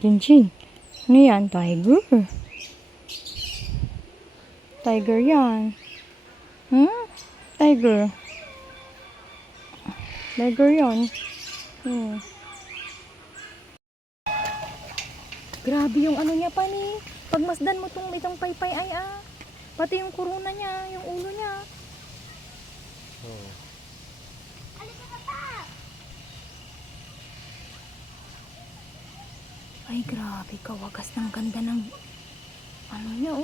Jinjin. Ano yan? Tiger. Tiger yan. Tiger. Tiger yan. Grabe yung ano niya pa ni. Pagmasdan mo itong paypay ay pati yung kuruna niya, yung ulo niya. Ay grabe, kawagas ng ganda ng ano niya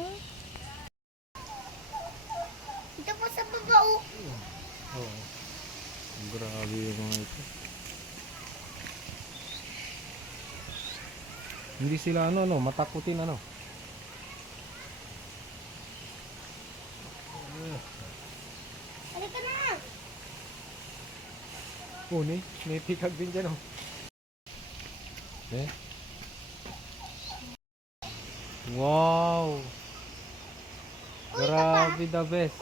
Ito po sa baba Grabe yung mga ito. Hindi sila matakutin Halika na! May pikag din dyan Wow! Grabe, the best.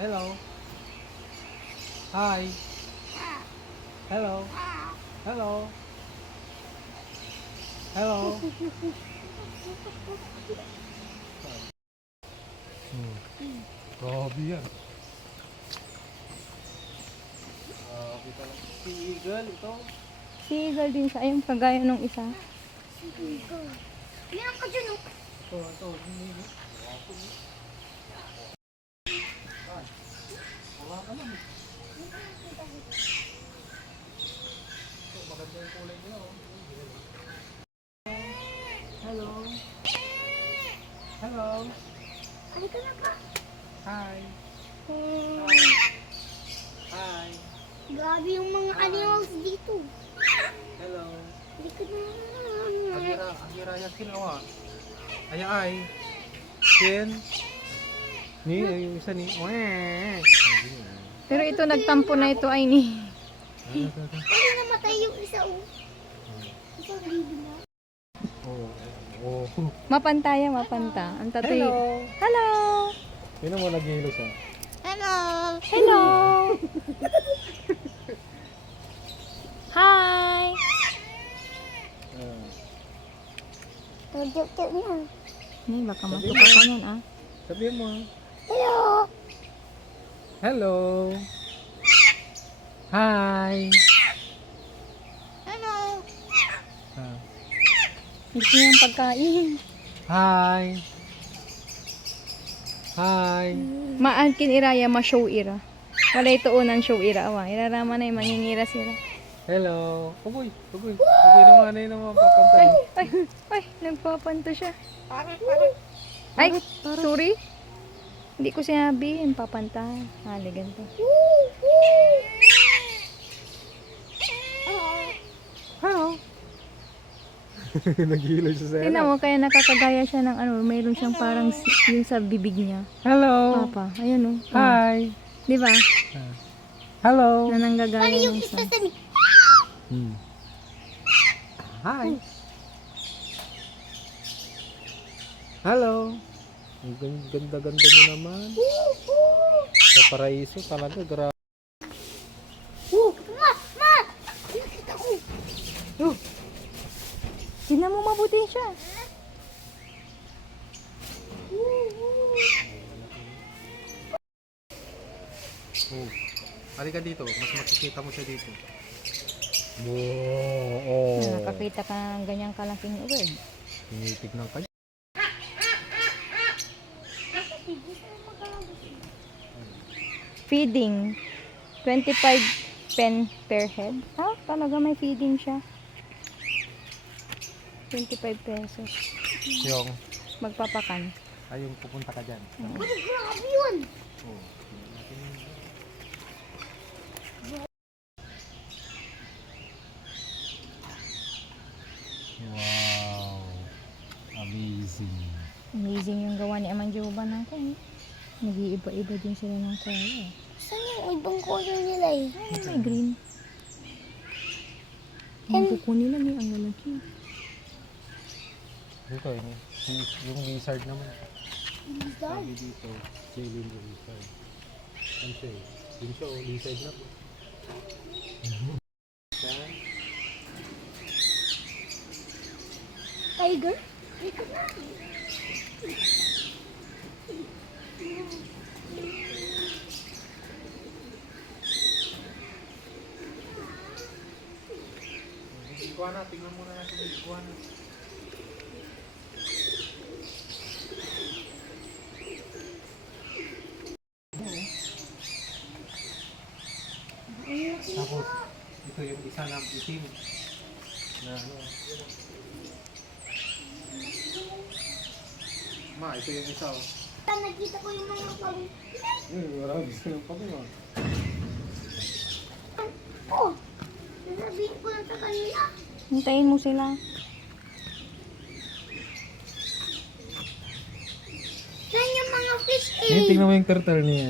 Hello. Hi. Hello. Hello. Hello. Grabe yan. Grabe talaga. Si Eagle ito. Si Eagle din siya, ayun kagaya nung isa. Meron ka dyan Ito. Maganda yung kulay nila Hello. Hello. Halika na ka. Hi. Hi. Grabe yung mga animals dito. Hello. Halika na. Agira ya kinawa. Ay. Ken. Ni yung isa ni. Pero ito nagtampo na ito ay ni. Ano namatay yung isa Isang libo na. Mapantaya, mapanta. Ang tatoy. Hello. Hello. Sino mo naghihilo siya? Hello. Hello. Hi. Tugtog niya. Ni baka matuka ka nun Sabihin mo. Hello. Hello. Hi. Hello. Gusto niyang pagkain. Hi. Hi. Maangkin iraya ma-show ira. Wala ito unang show ira awa. Irarama na yung mangingira sila. Hello. Ugoy naman papantay. Ay, nagpapanto siya. Ay, sorry. Hindi ko sinabi, yung papanta. Hali, ganito. Hello. Naghihilo siya sa Tingnan mo, kaya nakakagaya siya ng mayroon siyang parang yung sa bibig niya. Hello. Papa, ayun Hi. Di ba? Hello. Na nanggagaya ng Isa isa. sa Hi. Hello. Ang ganda-ganda niyo naman. Sa paraiso talaga, grabe. Ma! Nakita ko. Tingnan mo mabuti siya. Halika dito, mas makikita mo siya dito. Nakakita ka ng ganyang kalaking bird. Tinitignan ka. Feeding. 25 pen per head. Talaga may feeding siya. 25 pesos. Yung, Magpapakan. yung pupunta ka dyan. Grabe yun. Wow. Amazing. Amazing yung gawa ni Amang Joban natin. Nag-iiba-iba din sila ng color. Saan yung ibang color nila May green. Ang kuko nila may ang lalaki. Dito yung lizard naman. Sabi dito, Jaylin Lizard. Ano siya eh? Yun siya o, lizard na po. Tiger? Ikot na. Iguana, tingnan muna natin yung iguana. Tapos, ito yung isa na itim. Na ano. Ma, ito yung isa oh. Nakita ko yung mga pag... Marami silang pagma. Oh! Nasabihin ko na sa kanila. Hintayin mo sila. Saan yung mga fish Tingnan mo yung turtle niya.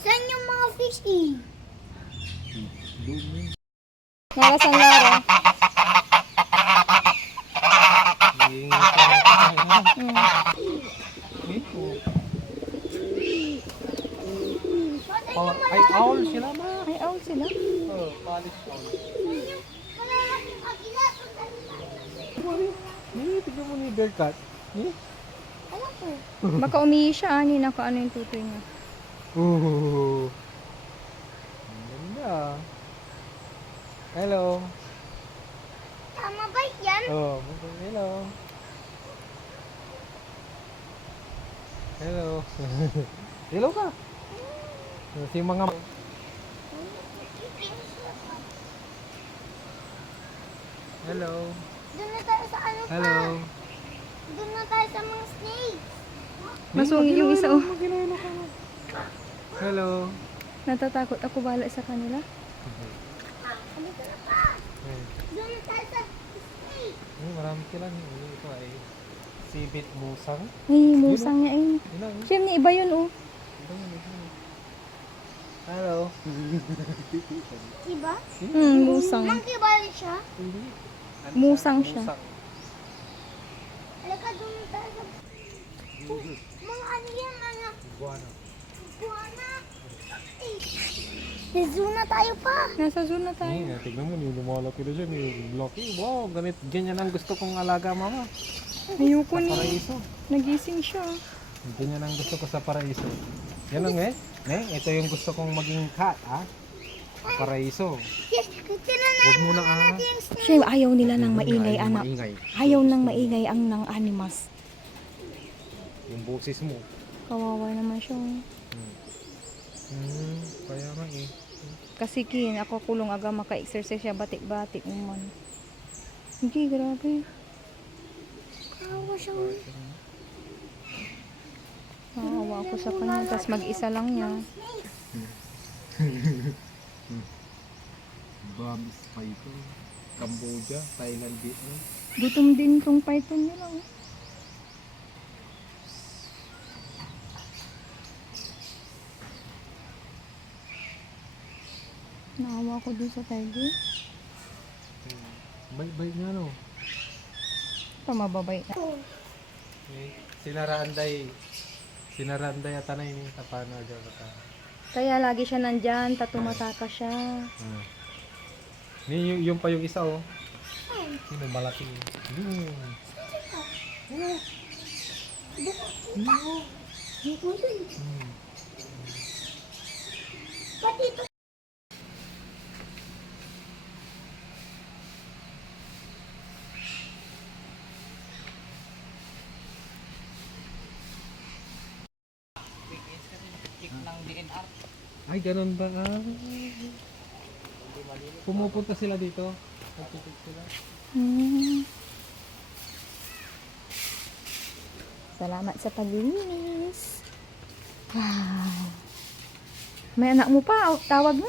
Saan yung mga fish eh? Nakasan Lara. Ay, owl sila ma. Ay, owl sila. Oh, polish owl. Malalaking agila. Tignan mo ni Bearcat. Alam ko. Baka umihi siya, ani naka ano yung tutoy niya. Ooh. Ang ganda. Hello. Tama ba yan? Oh, hello. Hello. Hello ka. Si mga Hello. Doon na tayo sa ano pa. Hello. Doon na tayo sa mga snakes. Masungi yung isa, oh. Mag-hello ka na. Hello. Natatakot ako bala sa kanila. Dito na pa. Doon na tayo sa snake. Marami sila. Ito ay sibit musang. Ay, musang niya eh. Yun lang. Siyem ni iba yun, oh. Hello. Diba? Musang. Monkey ball siya. Hindi. Musang siya. Alaka doon na tayo sa... Mga ano yan, mga Iguana. iguana. Sa zoo na tayo pa. Nasa zoo na tayo. Tignan mo, lumalaki na siya. Lucky. Wow, ganyan ang gusto kong alaga mama. Ayoko ni. Paraiso. Nagising siya. Ganyan ang gusto ko sa paraiso. Yan ang ito yung gusto kong maging cat, ha? Paraiso. Huwag mo na ahas. Siya ayaw nila ng maingay, anak. Maingay. Ayaw ng maingay ang ng animas. Yung boses mo. Kawawa naman siya. Kaya nga eh. Kasi kin, ako kulong aga maka-exercise siya, batik-batik naman. Hindi, grabe. Kawa siya. Nakawa ako sa kanya, tapos mag-isa lang niya. Burmese python. Cambodia, Thailand, Vietnam. Gutom din tong python nila. Oh. Naawa ko dun sa tiger. Bait-bait nga no. Pamababay na. Sinaranday at tanay ni tapano agad ka. Kaya lagi siya nandyan, tumataka siya. Ni yung pa yung isa oh. Sino malaki. Pati ito. Ay, ganun ba? Pumupunta sila dito. Nagtitik sila. Salamat sa paglinis. Wow. May anak mo pa, tawag mo?